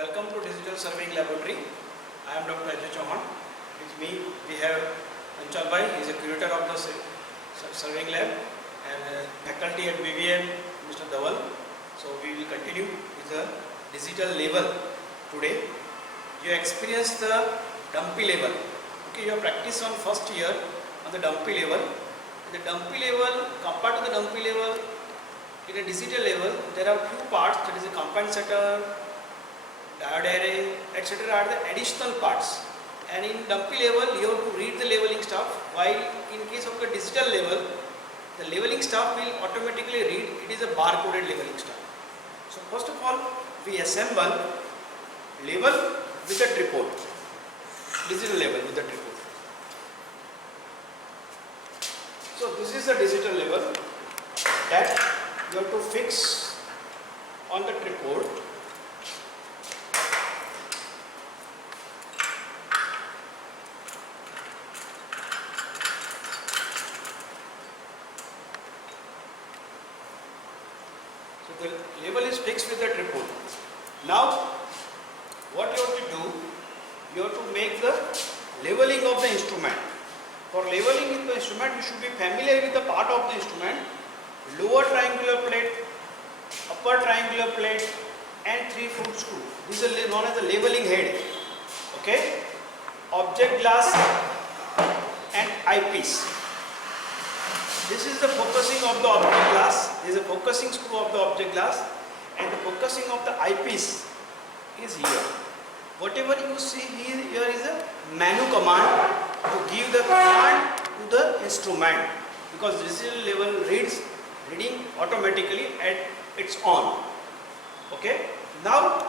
Welcome to Digital Surveying Laboratory. I am Dr. Ajay Chauhan. With me we have Anchal Bhai, he is a curator of the surveying lab, and faculty at BVM, Mr. Dhaval. So we will continue with the digital label today. You experience the dumpy label. Okay, you have practiced on first year on the dumpy label. In the dumpy label, compared to the dumpy label, in a digital level, there are few parts, that is a compensator, diode array, etc. are the additional parts. And in dumpy level, you have to read the labeling stuff, while in case of the digital level, the labeling stuff will automatically read, it is a barcoded labeling stuff. So first of all, we assemble label with a tripod, digital label with a tripod. So this is the digital label that you have to fix on the tripod. So the label is fixed with the tripod. Now what you have to do, you have to make the labeling of the instrument. For labeling in the instrument, you should be familiar with the part of the instrument: lower triangular plate, upper triangular plate, and 3 foot screw. This is known as the labeling head. Okay, object glass and eyepiece. This is the focusing of the object glass. This is a focusing screw of the object glass, and the focusing of the eyepiece is here. Whatever you see here is a menu command to give the command to the instrument, because digital level reading automatically at its own. Okay. Now,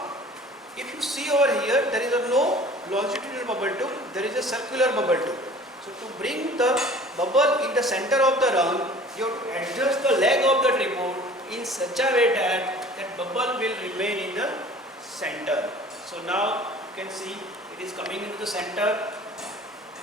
if you see over here, there is no longitudinal bubble tube, there is a circular bubble tube. So to bring the bubble in the center of the run, you have to adjust the leg of the tripod in such a way that bubble will remain in the center. So now you can see it is coming into the center.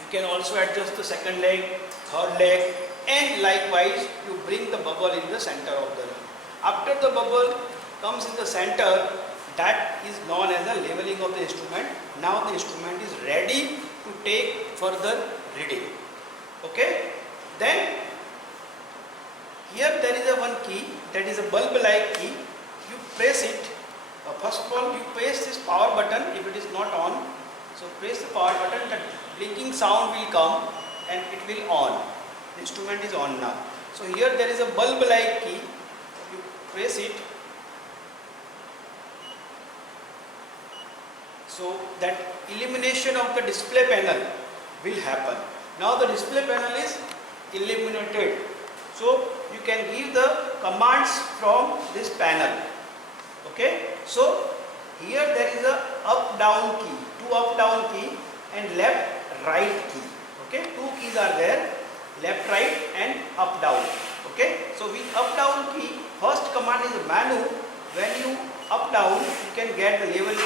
You can also adjust the second leg, third leg, and likewise you bring the bubble in the center of the run. After the bubble comes in the center, that is known as the labeling of the instrument. Now the instrument is ready to take further reading. Okay. Then here there is a one key, that is a bulb like key. You press it. First of all, you press this power button if it is not on. So press the power button, the blinking sound will come and it will on. The instrument is on now. So here there is a bulb like key. You press it. So that illumination of the display panel will happen. Now the display panel is illuminated. So you can give the commands from this panel. Okay. So here there is a up down key, 2 up down key and left right key. Okay. 2 keys are there, left right and up down. Okay. So with up down key, first command is menu. When you up down, you can get the labeling,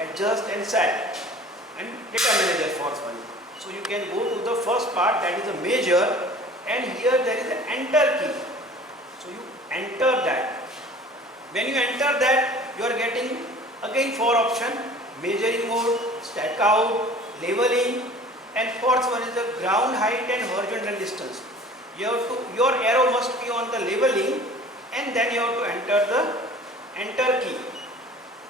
adjust and set, and data manager for one. So you can go to the first part, that is a measure, and here there is an enter key. So you enter that. When you enter that, you are getting again 4 options: measuring mode, stack out, labeling, and fourth one is the ground height and horizontal distance. Your arrow must be on the labeling, and then you have to enter the enter key.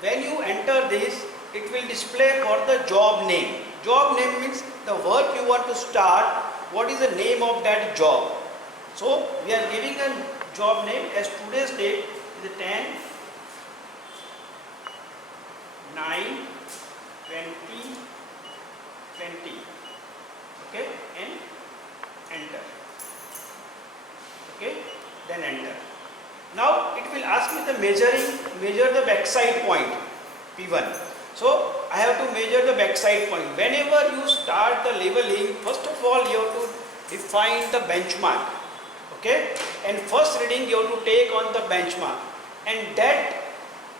When you enter this, it will display for the job name. Job name means the work you want to start, what is the name of that job. So we are giving a job name as today's date is 10/9/2020. Okay, and enter. Okay, then enter. Now it will ask me the measure the backside point P1. So I have to measure the backside point. Whenever you start the labeling, first of all you have to define the benchmark. Okay, and first reading you have to take on the benchmark, and that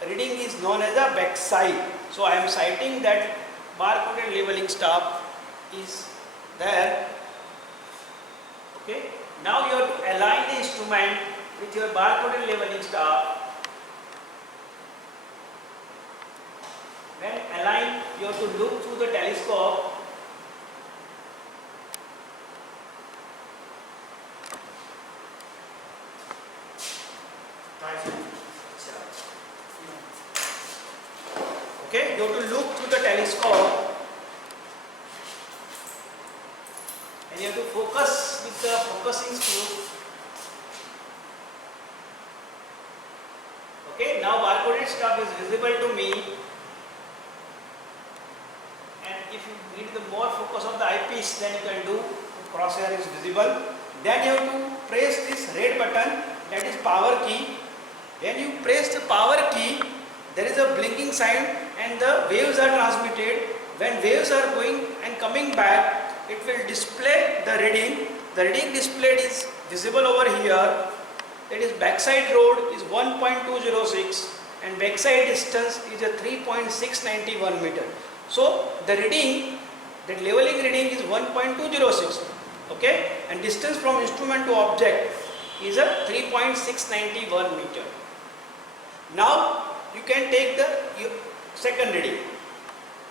reading is known as a backside. So I am citing that barcoded labeling stuff is there. Okay, now you have to align the instrument with your barcoded labeling stuff. When align, you have to look through the telescope. Okay, you have to look through the telescope and you have to focus with the focusing screw. Okay, now barcoded stuff is visible to me, and if you need the more focus of the eyepiece, then you can do crosshair is visible. Then you have to press this red button, that is power key. When you press the power key, there is a blinking sign and the waves are transmitted. When waves are going and coming back, it will display the reading. The reading displayed is visible over here. That is backside road is 1.206 and backside distance is a 3.691 meter. So the reading, that leveling reading is 1.206. Okay, and distance from instrument to object is a 3.691 meter. Now you can take the second reading.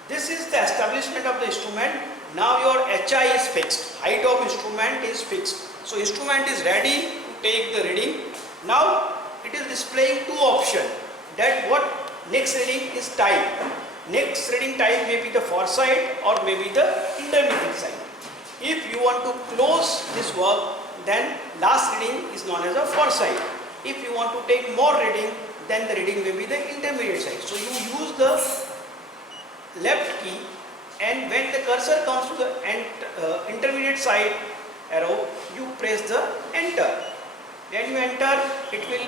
This is the establishment of the instrument. Now your HI is fixed, height of instrument is fixed. So instrument is ready to take the reading. Now it is displaying two options, that what next reading is type. Next reading type may be the far side or may be the intermediate side. If you want to close this work, then last reading is known as a far side. If you want to take more reading, then the reading may be the intermediate side. So you use the left key, and when the cursor comes to the intermediate side arrow, you press the enter. When you enter, it will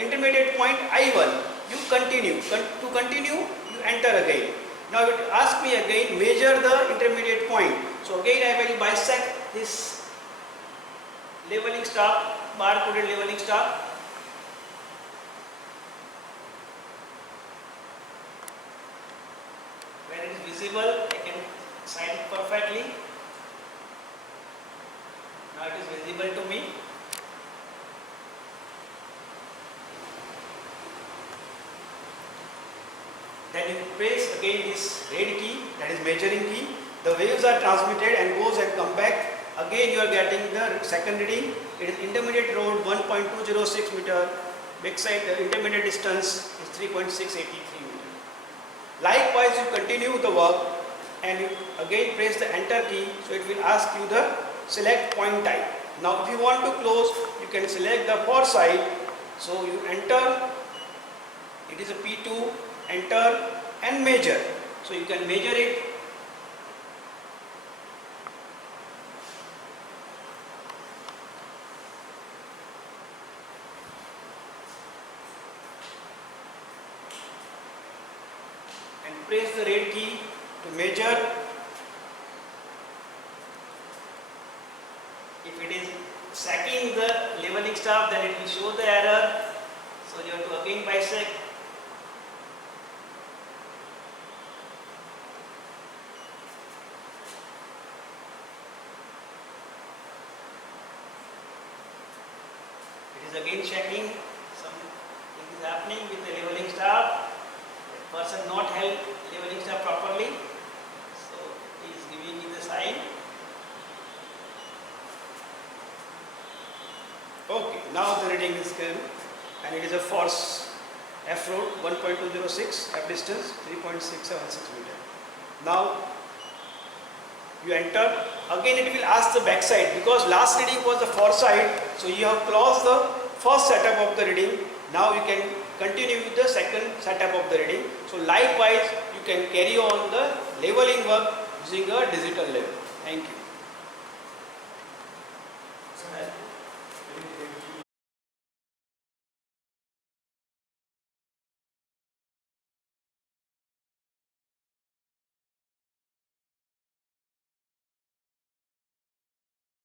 intermediate point I1. You continue. To continue, you enter again. Now it asks me again, measure the intermediate point. So again I will bisect this leveling star, bar-coded leveling star. When it is visible, I can sign it perfectly. Now it is visible to me. Then you press again this red key, that is measuring key. The waves are transmitted and goes and come back. Again you are getting the second reading. It is intermediate road 1.206 meter. Backside intermediate distance is 3.683 meter. Likewise you continue the work and you again press the enter key. So it will ask you the select point type. Now if you want to close, you can select the far side. So you enter. It is a P2. Enter and measure. So you can measure it. And press the red key to measure. If it is sacking the leveling stuff, then it will show the error. So you have to again bisect. Again checking something is happening with the leveling star. The person not held leveling star properly, so he is giving me the sign. Okay, now the reading is given and it is a force F road 1.206, F distance 3.676 meter. Now you enter. Again it will ask the back side, because last reading was the far side, so you have closed the first setup of the reading. Now you can continue with the second setup of the reading. So likewise you can carry on the leveling work using a digital level. Thank you.